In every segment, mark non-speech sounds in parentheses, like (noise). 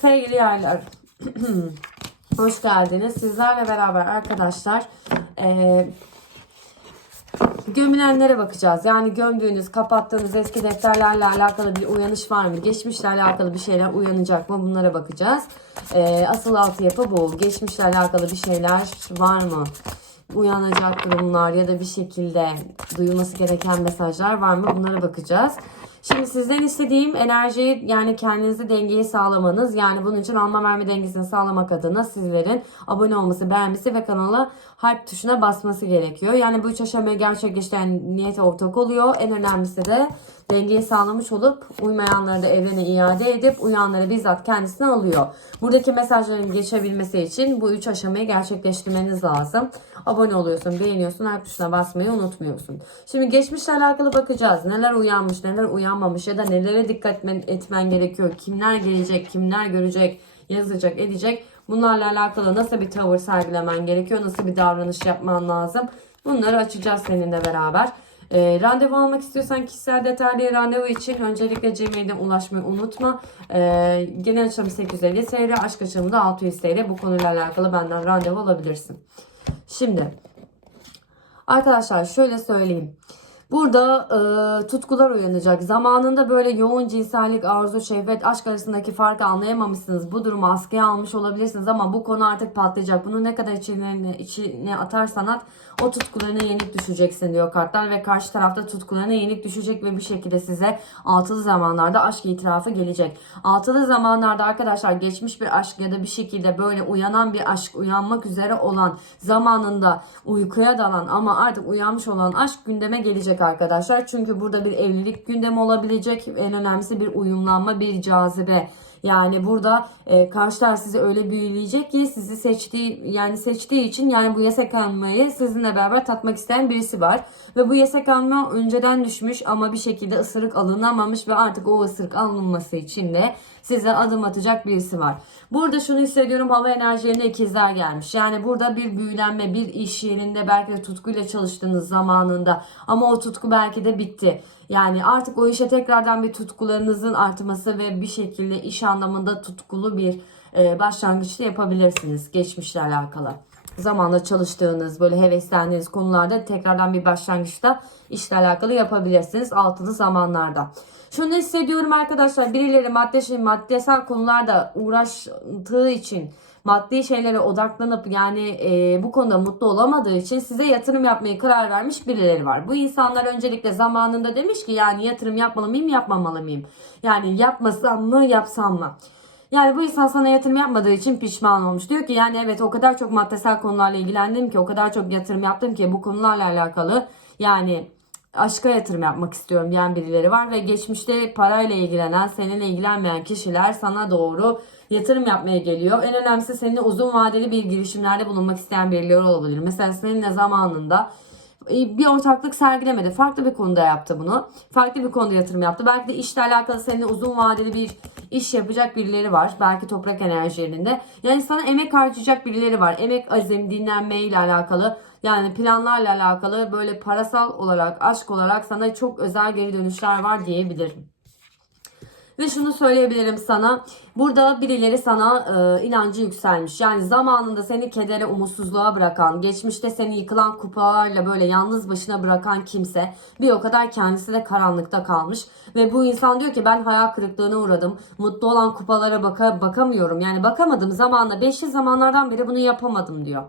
Sevgili yerler, (clears throat) hoş geldiniz. Sizlerle beraber arkadaşlar eee gömülenlere bakacağız. Yani gömdüğünüz, kapattığınız eski defterlerle alakalı bir uyanış var mı? Geçmişle alakalı bir şeyler uyanacak mı? Bunlara bakacağız. Eee, asıl altı yapı bu. Geçmişle alakalı bir şeyler var mı? Uyanacak durumlar ya da bir şekilde duyulması gereken mesajlar var mı? Bunlara bakacağız. Şimdi sizden istediğim enerjiyi yani kendinizi dengeyi sağlamanız. Yani bunun için alma verme dengesini sağlamak adına sizlerin abone olması, beğenmesi ve kanala harp tuşuna basması gerekiyor. Yani bu üç aşamayı gerçekleştiren niyete ortak oluyor. En önemlisi de dengeyi sağlamış olup uymayanları da evrene iade edip uyanları bizzat kendisine alıyor. Buradaki mesajların geçebilmesi için bu üç aşamayı gerçekleştirmeniz lazım. Abone oluyorsun, beğeniyorsun, harp tuşuna basmayı unutmuyorsun. Şimdi geçmişle alakalı bakacağız. Neler uyanmış, neler uyanmamış ya da nelere dikkat etmen, etmen gerekiyor. Kimler gelecek, kimler görecek, yazacak, edecek. Bunlarla alakalı nasıl bir tavır sergilemen gerekiyor, nasıl bir davranış yapman lazım. Bunları açacağız seninle beraber. E, randevu almak istiyorsan kişisel detaylı randevu için öncelikle Gmail'den ulaşmayı unutma. E, genel açılımı 850 TL, aşk açılımı da 600 TL. Bu konuyla alakalı benden randevu alabilirsin. Şimdi arkadaşlar şöyle söyleyeyim. Burada e, tutkular uyanacak. Zamanında böyle yoğun cinsellik, arzu, şehvet, aşk arasındaki farkı anlayamamışsınız. Bu durumu askıya almış olabilirsiniz ama bu konu artık patlayacak. Bunu ne kadar içine, içine atarsan at o tutkularına yenik düşeceksin diyor kartlar ve karşı tarafta tutkularına yenik düşecek ve bir şekilde size altılı zamanlarda aşk itirafı gelecek. Altılı zamanlarda arkadaşlar geçmiş bir aşk ya da bir şekilde böyle uyanan bir aşk, uyanmak üzere olan zamanında uykuya dalan ama artık uyanmış olan aşk gündeme gelecek arkadaşlar. Çünkü burada bir evlilik gündemi olabilecek. En önemlisi bir uyumlanma, bir cazibe. Yani burada e, karşılar sizi öyle büyüleyecek ki sizi seçtiği yani seçtiği için yani bu yasak almayı sizinle beraber tatmak isteyen birisi var. Ve bu yasak alma önceden düşmüş ama bir şekilde ısırık alınamamış ve artık o ısırık alınması için de size adım atacak birisi var. Burada şunu hissediyorum hava enerjilerine ikizler gelmiş. Yani burada bir büyülenme, bir iş yerinde belki de tutkuyla çalıştığınız zamanında ama o tutku belki de bitti. Yani artık o işe tekrardan bir tutkularınızın artması ve bir şekilde iş anlamında tutkulu bir e, başlangıçta yapabilirsiniz geçmişle alakalı. Zamanla çalıştığınız, böyle heveslendiğiniz konularda tekrardan bir başlangıçta işle alakalı yapabilirsiniz altılı zamanlarda. Şunu hissediyorum arkadaşlar birileri madde şey, maddesel konularda uğraştığı için maddi şeylere odaklanıp yani e, bu konuda mutlu olamadığı için size yatırım yapmaya karar vermiş birileri var. Bu insanlar öncelikle zamanında demiş ki yani yatırım yapmalı mıyım yapmamalı mıyım? Yani yapmasam mı yapsam mı? Yani bu insan sana yatırım yapmadığı için pişman olmuş. Diyor ki yani evet o kadar çok maddesel konularla ilgilendim ki o kadar çok yatırım yaptım ki bu konularla alakalı yani aşka yatırım yapmak istiyorum diyen birileri var ve geçmişte parayla ilgilenen, seninle ilgilenmeyen kişiler sana doğru yatırım yapmaya geliyor. En önemlisi seninle uzun vadeli bir girişimlerde bulunmak isteyen birileri olabilir. Mesela seninle zamanında bir ortaklık sergilemedi. Farklı bir konuda yaptı bunu. Farklı bir konuda yatırım yaptı. Belki de işle alakalı seninle uzun vadeli bir iş yapacak birileri var. Belki toprak enerjilerinde. Yani sana emek harcayacak birileri var. Emek, azim, dinlenme ile alakalı. Yani planlarla alakalı böyle parasal olarak, aşk olarak sana çok özel geri dönüşler var diyebilirim. Ve şunu söyleyebilirim sana. Burada birileri sana e, inancı yükselmiş. Yani zamanında seni kedere, umutsuzluğa bırakan, geçmişte seni yıkılan kupalarla böyle yalnız başına bırakan kimse bir o kadar kendisi de karanlıkta kalmış. Ve bu insan diyor ki ben hayal kırıklığına uğradım. Mutlu olan kupalara baka, bakamıyorum. Yani bakamadım zamanla. Beşli zamanlardan beri bunu yapamadım diyor.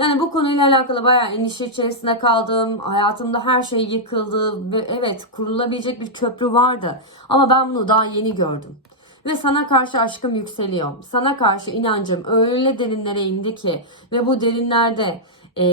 Yani bu konuyla alakalı bayağı endişe içerisinde kaldım. Hayatımda her şey yıkıldı ve evet kurulabilecek bir köprü vardı. Ama ben bunu daha yeni gördüm. Ve sana karşı aşkım yükseliyor. Sana karşı inancım öyle derinlere indi ki ve bu derinlerde e,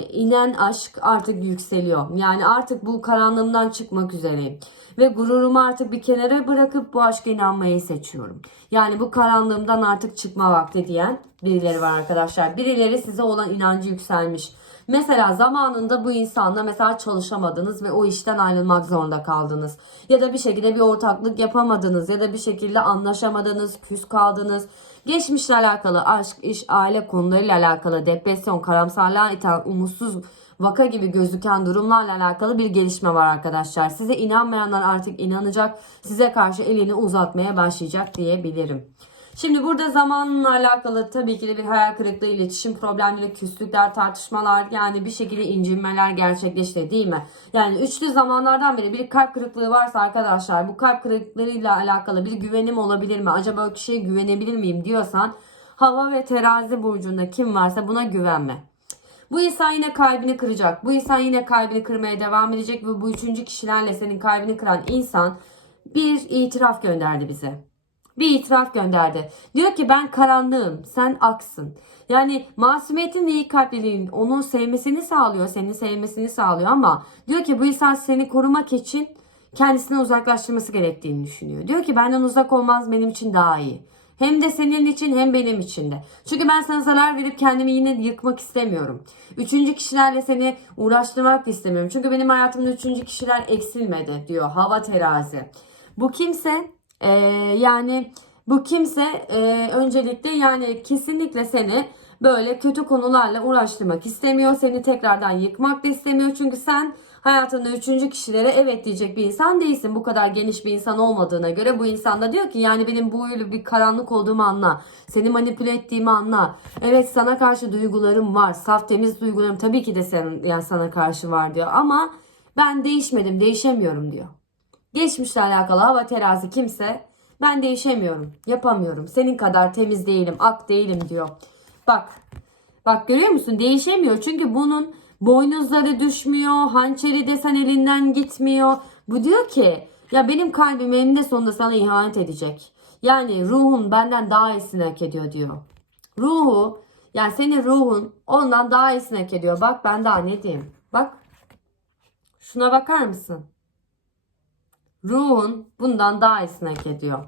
inen aşk artık yükseliyor. Yani artık bu karanlığımdan çıkmak üzereyim. Ve gururumu artık bir kenara bırakıp bu aşka inanmayı seçiyorum. Yani bu karanlığımdan artık çıkma vakti diyen birileri var arkadaşlar. Birileri size olan inancı yükselmiş. Mesela zamanında bu insanla mesela çalışamadınız ve o işten ayrılmak zorunda kaldınız. Ya da bir şekilde bir ortaklık yapamadınız ya da bir şekilde anlaşamadınız, küs kaldınız. Geçmişle alakalı aşk, iş, aile konularıyla alakalı depresyon, karamsarlığa iten, umutsuz vaka gibi gözüken durumlarla alakalı bir gelişme var arkadaşlar. Size inanmayanlar artık inanacak, size karşı elini uzatmaya başlayacak diyebilirim. Şimdi burada zamanla alakalı tabii ki de bir hayal kırıklığı, iletişim problemleri, küslükler, tartışmalar yani bir şekilde incinmeler gerçekleşti değil mi? Yani üçlü zamanlardan beri bir kalp kırıklığı varsa arkadaşlar bu kalp kırıklarıyla alakalı bir güvenim olabilir mi? Acaba o kişiye güvenebilir miyim diyorsan hava ve terazi burcunda kim varsa buna güvenme. Bu insan yine kalbini kıracak. Bu insan yine kalbini kırmaya devam edecek ve bu üçüncü kişilerle senin kalbini kıran insan bir itiraf gönderdi bize bir itiraf gönderdi. Diyor ki ben karanlığım, sen aksın. Yani masumiyetin ve iyi kalpliliğin onu sevmesini sağlıyor, seni sevmesini sağlıyor ama diyor ki bu insan seni korumak için kendisine uzaklaştırması gerektiğini düşünüyor. Diyor ki benden uzak olmaz benim için daha iyi. Hem de senin için hem benim için de. Çünkü ben sana zarar verip kendimi yine yıkmak istemiyorum. Üçüncü kişilerle seni uğraştırmak istemiyorum. Çünkü benim hayatımda üçüncü kişiler eksilmedi diyor hava terazi. Bu kimse ee, yani bu kimse e, öncelikle yani kesinlikle seni böyle kötü konularla uğraştırmak istemiyor. Seni tekrardan yıkmak da istemiyor. Çünkü sen hayatında üçüncü kişilere evet diyecek bir insan değilsin. Bu kadar geniş bir insan olmadığına göre bu insan da diyor ki yani benim bu öyle bir karanlık olduğumu anla. Seni manipüle ettiğimi anla. Evet sana karşı duygularım var. Saf temiz duygularım tabii ki de senin, yani sana karşı var diyor. Ama ben değişmedim, değişemiyorum diyor. Geçmişle alakalı hava terazi kimse ben değişemiyorum, yapamıyorum. Senin kadar temiz değilim, ak değilim diyor. Bak, bak görüyor musun? Değişemiyor. Çünkü bunun boynuzları düşmüyor, hançeri desen elinden gitmiyor. Bu diyor ki ya benim kalbim eninde sonunda sana ihanet edecek. Yani ruhun benden daha iyisini hak ediyor diyor. Ruhu yani senin ruhun ondan daha iyisini hak ediyor. Bak ben daha ne diyeyim. Bak şuna bakar mısın? Ruhun bundan daha hak ediyor.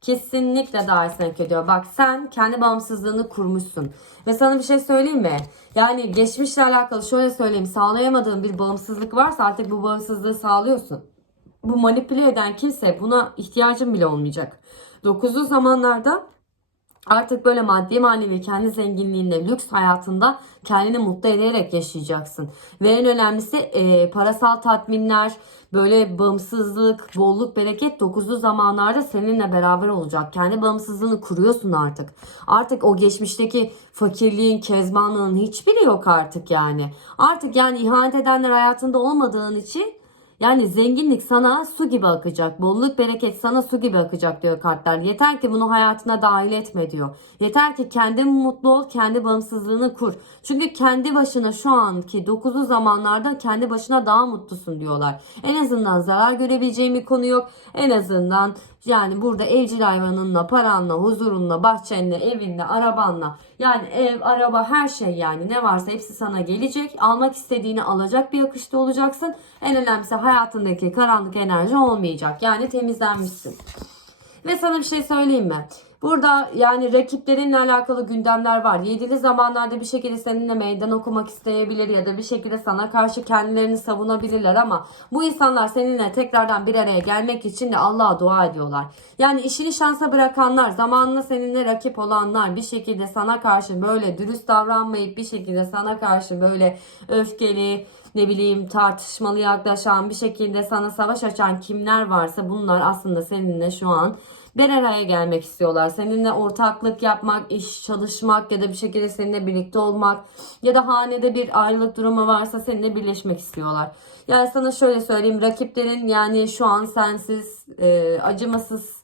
Kesinlikle daha hak ediyor. Bak sen kendi bağımsızlığını kurmuşsun. Ve sana bir şey söyleyeyim mi? Yani geçmişle alakalı şöyle söyleyeyim. Sağlayamadığın bir bağımsızlık varsa artık bu bağımsızlığı sağlıyorsun. Bu manipüle eden kimse buna ihtiyacın bile olmayacak. Dokuzlu zamanlarda Artık böyle maddi manevi kendi zenginliğinde, lüks hayatında kendini mutlu ederek yaşayacaksın. Ve en önemlisi e, parasal tatminler, böyle bağımsızlık, bolluk, bereket dokuzlu zamanlarda seninle beraber olacak. Kendi bağımsızlığını kuruyorsun artık. Artık o geçmişteki fakirliğin, kezbanlığın hiçbiri yok artık yani. Artık yani ihanet edenler hayatında olmadığın için yani zenginlik sana su gibi akacak. Bolluk bereket sana su gibi akacak diyor kartlar. Yeter ki bunu hayatına dahil etme diyor. Yeter ki kendin mutlu ol, kendi bağımsızlığını kur. Çünkü kendi başına şu anki dokuzlu zamanlarda kendi başına daha mutlusun diyorlar. En azından zarar görebileceğin bir konu yok. En azından yani burada evcil hayvanınla, paranla, huzurunla, bahçenle, evinle, arabanla yani ev, araba her şey yani ne varsa hepsi sana gelecek. Almak istediğini alacak bir akışta olacaksın. En önemlisi hayatındaki karanlık enerji olmayacak. Yani temizlenmişsin. Ve sana bir şey söyleyeyim mi? Burada yani rakiplerinle alakalı gündemler var. Yedili zamanlarda bir şekilde seninle meydan okumak isteyebilir ya da bir şekilde sana karşı kendilerini savunabilirler ama bu insanlar seninle tekrardan bir araya gelmek için de Allah'a dua ediyorlar. Yani işini şansa bırakanlar, zamanında seninle rakip olanlar bir şekilde sana karşı böyle dürüst davranmayıp bir şekilde sana karşı böyle öfkeli, ne bileyim tartışmalı yaklaşan bir şekilde sana savaş açan kimler varsa bunlar aslında seninle şu an bir araya gelmek istiyorlar. Seninle ortaklık yapmak, iş çalışmak ya da bir şekilde seninle birlikte olmak ya da hanede bir ayrılık durumu varsa seninle birleşmek istiyorlar. Yani sana şöyle söyleyeyim rakiplerin yani şu an sensiz e, acımasız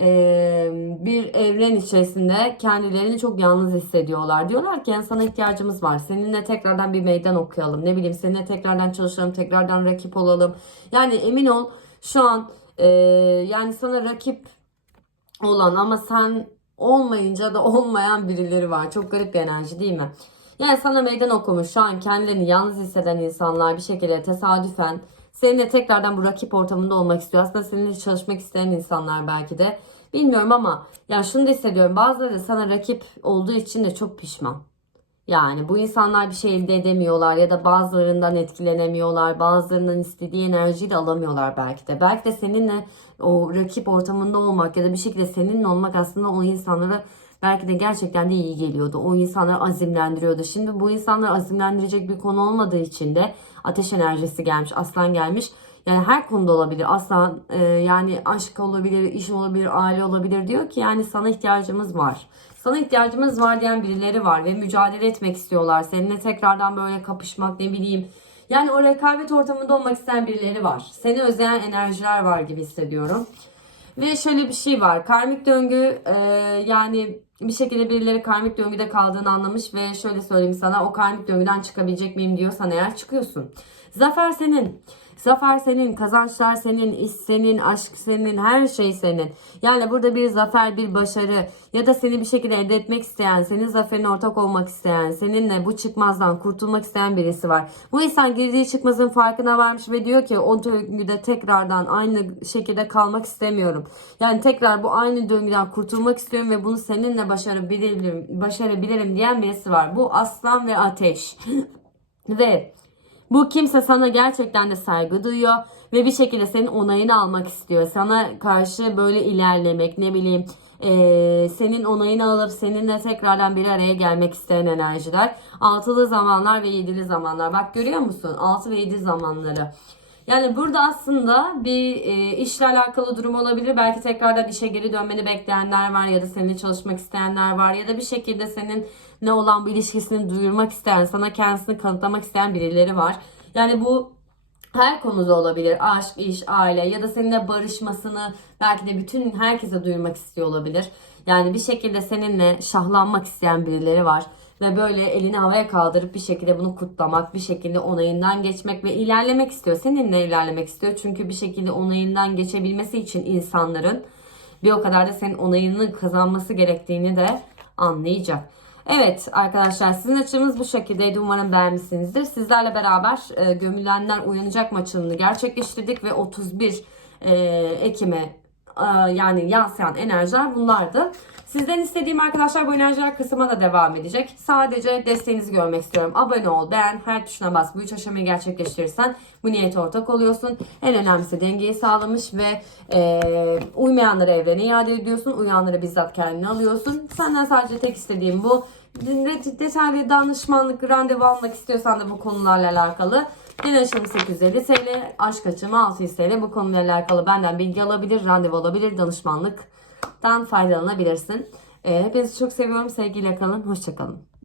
e, bir evren içerisinde kendilerini çok yalnız hissediyorlar. Diyorlar ki yani sana ihtiyacımız var. Seninle tekrardan bir meydan okuyalım. Ne bileyim seninle tekrardan çalışalım. Tekrardan rakip olalım. Yani emin ol şu an e, yani sana rakip olan ama sen olmayınca da (laughs) olmayan birileri var. Çok garip bir enerji değil mi? Yani sana meydan okumuş şu an kendilerini yalnız hisseden insanlar bir şekilde tesadüfen seninle tekrardan bu rakip ortamında olmak istiyor. Aslında seninle çalışmak isteyen insanlar belki de. Bilmiyorum ama yani şunu da hissediyorum. Bazıları sana rakip olduğu için de çok pişman. Yani bu insanlar bir şey elde edemiyorlar ya da bazılarından etkilenemiyorlar. Bazılarından istediği enerjiyi de alamıyorlar belki de. Belki de seninle o rakip ortamında olmak ya da bir şekilde seninle olmak aslında o insanlara belki de gerçekten de iyi geliyordu. O insanları azimlendiriyordu. Şimdi bu insanları azimlendirecek bir konu olmadığı için de ateş enerjisi gelmiş, aslan gelmiş. Yani her konuda olabilir. Asla e, yani aşk olabilir, iş olabilir, aile olabilir diyor ki yani sana ihtiyacımız var. Sana ihtiyacımız var diyen birileri var ve mücadele etmek istiyorlar. Seninle tekrardan böyle kapışmak ne bileyim. Yani o rekabet ortamında olmak isteyen birileri var. Seni özleyen enerjiler var gibi hissediyorum. Ve şöyle bir şey var. Karmik döngü e, yani bir şekilde birileri karmik döngüde kaldığını anlamış ve şöyle söyleyeyim sana o karmik döngüden çıkabilecek miyim diyorsan eğer çıkıyorsun. Zafer senin. Zafer senin, kazançlar senin, iş senin, aşk senin, her şey senin. Yani burada bir zafer, bir başarı ya da seni bir şekilde elde etmek isteyen, senin zaferine ortak olmak isteyen, seninle bu çıkmazdan kurtulmak isteyen birisi var. Bu insan girdiği çıkmazın farkına varmış ve diyor ki o döngüde tekrardan aynı şekilde kalmak istemiyorum. Yani tekrar bu aynı döngüden kurtulmak istiyorum ve bunu seninle başarabilirim, başarabilirim diyen birisi var. Bu aslan ve ateş. (laughs) ve bu kimse sana gerçekten de saygı duyuyor ve bir şekilde senin onayını almak istiyor. Sana karşı böyle ilerlemek ne bileyim eee, senin onayını alıp seninle tekrardan bir araya gelmek isteyen enerjiler. Altılı zamanlar ve yedili zamanlar. Bak görüyor musun? Altı ve yedi zamanları. Yani burada aslında bir e, işle alakalı durum olabilir. Belki tekrardan işe geri dönmeni bekleyenler var ya da seninle çalışmak isteyenler var ya da bir şekilde senin ne olan bir ilişkisini duyurmak isteyen, sana kendisini kanıtlamak isteyen birileri var. Yani bu her konuda olabilir. Aşk, iş, aile ya da seninle barışmasını belki de bütün herkese duyurmak istiyor olabilir. Yani bir şekilde seninle şahlanmak isteyen birileri var. Ve böyle elini havaya kaldırıp bir şekilde bunu kutlamak, bir şekilde onayından geçmek ve ilerlemek istiyor. Seninle ilerlemek istiyor. Çünkü bir şekilde onayından geçebilmesi için insanların bir o kadar da senin onayını kazanması gerektiğini de anlayacak. Evet arkadaşlar sizin açınız bu şekildeydi. Umarım beğenmişsinizdir. Sizlerle beraber e, Gömülenler Uyanacak maçını gerçekleştirdik ve 31 e, Ekim'e yani yansıyan enerjiler bunlardı. Sizden istediğim arkadaşlar bu enerjiler kısma da devam edecek. Sadece desteğinizi görmek istiyorum. Abone ol, beğen, her tuşuna bas. Bu üç aşamayı gerçekleştirirsen bu niyete ortak oluyorsun. En önemlisi dengeyi sağlamış ve e, uymayanları evrene iade ediyorsun. Uyanları bizzat kendine alıyorsun. Senden sadece tek istediğim bu. De- Detaylı danışmanlık, randevu almak istiyorsan da bu konularla alakalı Din açımı 850 TL, aşk açımı 600 TL. Bu konuyla alakalı benden bilgi alabilir, randevu alabilir, danışmanlıktan faydalanabilirsin. Ee, hepinizi çok seviyorum. Sevgiyle kalın. Hoşçakalın.